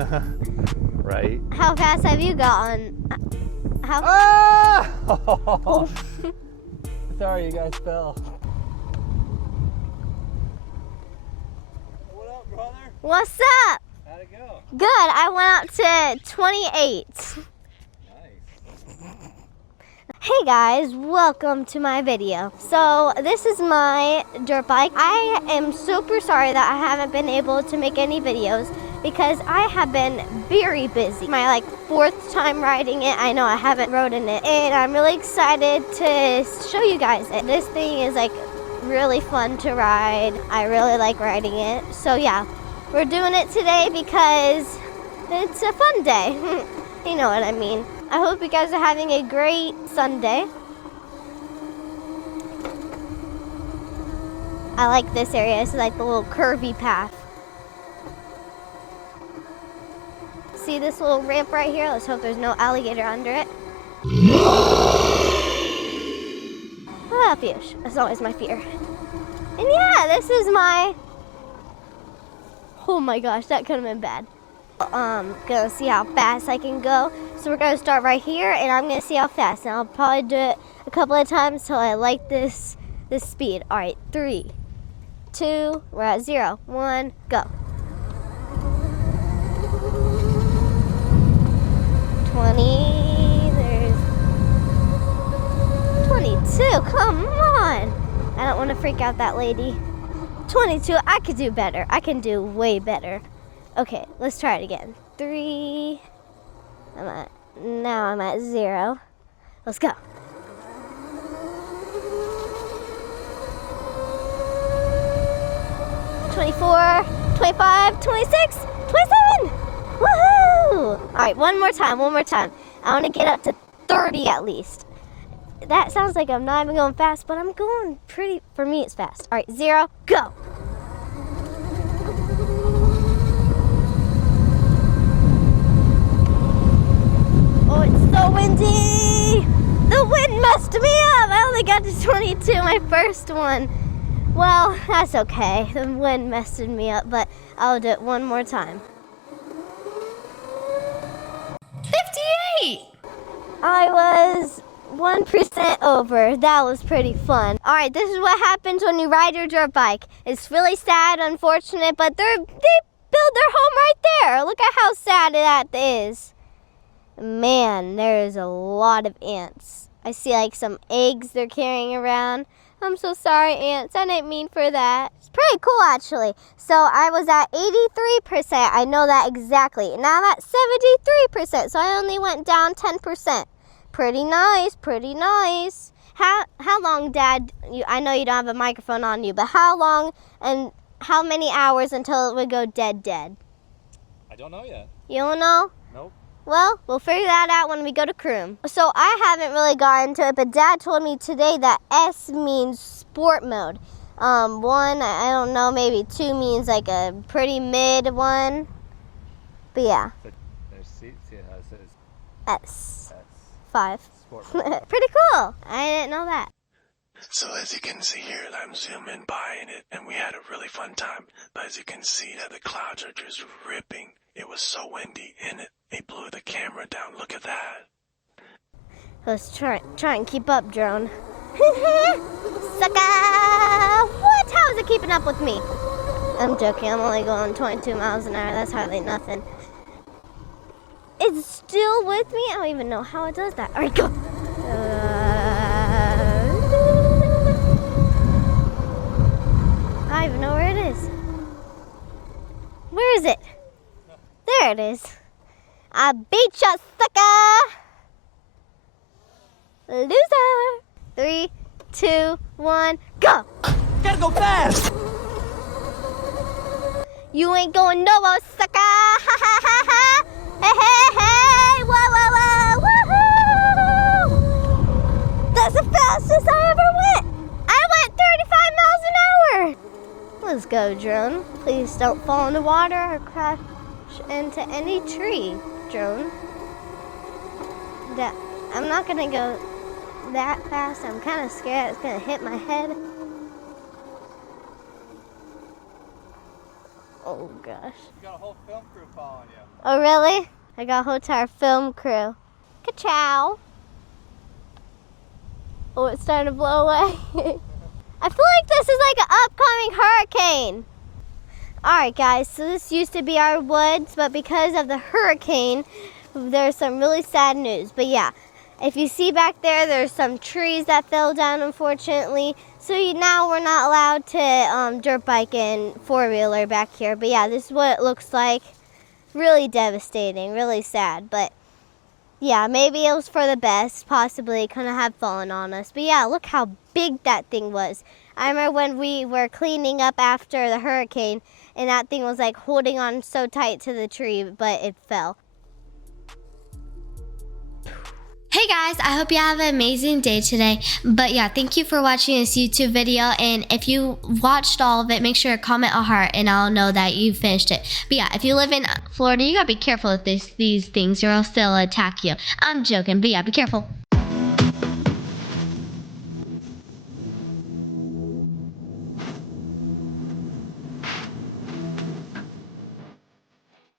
Right? How fast have you gotten? How? Ah! Oh. Sorry, you guys fell. What up, brother? What's up? How'd it go? Good. I went up to 28. Nice. Hey guys, welcome to my video. So this is my dirt bike. I am super sorry that I haven't been able to make any videos because I have been very busy. My 4th time riding it. I know I haven't ridden it, and I'm really excited to show you guys it. This thing is really fun to ride. I really like riding it. So yeah, we're doing it today because it's a fun day. You know what I mean. I hope you guys are having a great Sunday. I like this area. It's like the little curvy path. See this little ramp right here? Let's hope there's no alligator under it. Ah, fish. That's always my fear. And yeah, this is my... Oh my gosh, that could have been bad. Gonna see how fast I can go. So we're gonna start right here, and I'm gonna see how fast. And I'll probably do it a couple of times till I like this speed. All right, 3, 2, we're at 0, 1, go. 20. There's 22. Come on. I don't want to freak out that lady. 22. I could do better. I can do way better. Okay, let's try it again. 3. Now I'm at 0. Let's go. 24, 25, 26, 27. Woohoo! All right, one more time. I want to get up to 30 at least. That sounds like I'm not even going fast, but I'm going pretty, for me it's fast. All right, 0, go. Oh, it's so windy. The wind messed me up. I only got to 22, my first one. Well, that's okay. The wind messed me up, but I'll do it one more time. 58! I was 1% over. That was pretty fun. All right, this is what happens when you ride your dirt bike. It's really sad, unfortunate, but they build their home right there. Look at how sad that is. Man, there is a lot of ants. I see some eggs they're carrying around. I'm so sorry, ants. I didn't mean for that. It's pretty cool, actually. So I was at 83%. I know that exactly. Now I'm at 73%. So I only went down 10%. Pretty nice, pretty nice. How long, Dad? I know you don't have a microphone on you, but how long and how many hours until it would go dead? I don't know yet. You don't know? Nope. Well, we'll figure that out when we go to Croom. So I haven't really gotten into it, but Dad told me today that S means sport mode. 1, I don't know, maybe 2 means a pretty mid one. But yeah. See how it says S. 5. Sport mode. Pretty cool. I didn't know that. So as you can see here, I'm zooming by in it, and we had a really fun time. But as you can see that the clouds are just ripping. It was so windy in it. It blew the camera down. Look at that. Let's try and keep up, drone. Sucker! What? How is it keeping up with me? I'm joking. I'm only going 22 miles an hour. That's hardly nothing. It's still with me? I don't even know how it does that. All right, go. I don't even know where it is. Where is it? There it is. I beat ya, sucker! Loser! 3, 2, 1, go! Gotta go fast! You ain't going nowhere, sucker! Ha ha ha ha! Hey, hey, hey! Whoa, whoa, whoa! Woohoo! That's the fastest I ever went! I went 35 miles an hour! Let's go, drone. Please don't fall in the water or crash into any tree, drone. I'm not gonna go that fast. I'm kind of scared it's gonna hit my head. Oh gosh. You got a whole film crew following you. Oh really? I got a whole entire film crew. Ka-chow. Oh, it's starting to blow away. I feel like this is like an upcoming hurricane. Alright guys, so this used to be our woods, but because of the hurricane, there's some really sad news. But yeah, if you see back there, there's some trees that fell down, unfortunately. So now we're not allowed to dirt bike and four-wheeler back here. But yeah, this is what it looks like. Really devastating, really sad. But yeah, maybe it was for the best. Possibly it couldn't have fallen on us. But yeah, look how big that thing was. I remember when we were cleaning up after the hurricane, and that thing was like holding on so tight to the tree, but it fell. Hey guys, I hope you have an amazing day today. But yeah, thank you for watching this YouTube video. And if you watched all of it, make sure to comment a heart and I'll know that you finished it. But yeah, if you live in Florida, you gotta be careful with these things or else they'll attack you. I'm joking, but yeah, be careful.